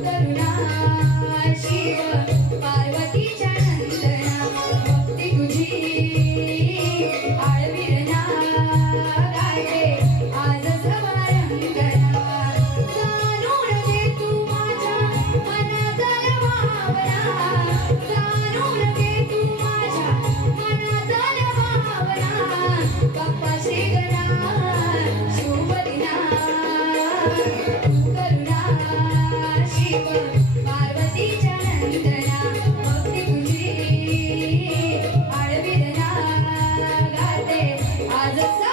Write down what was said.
Yeah. Gracias.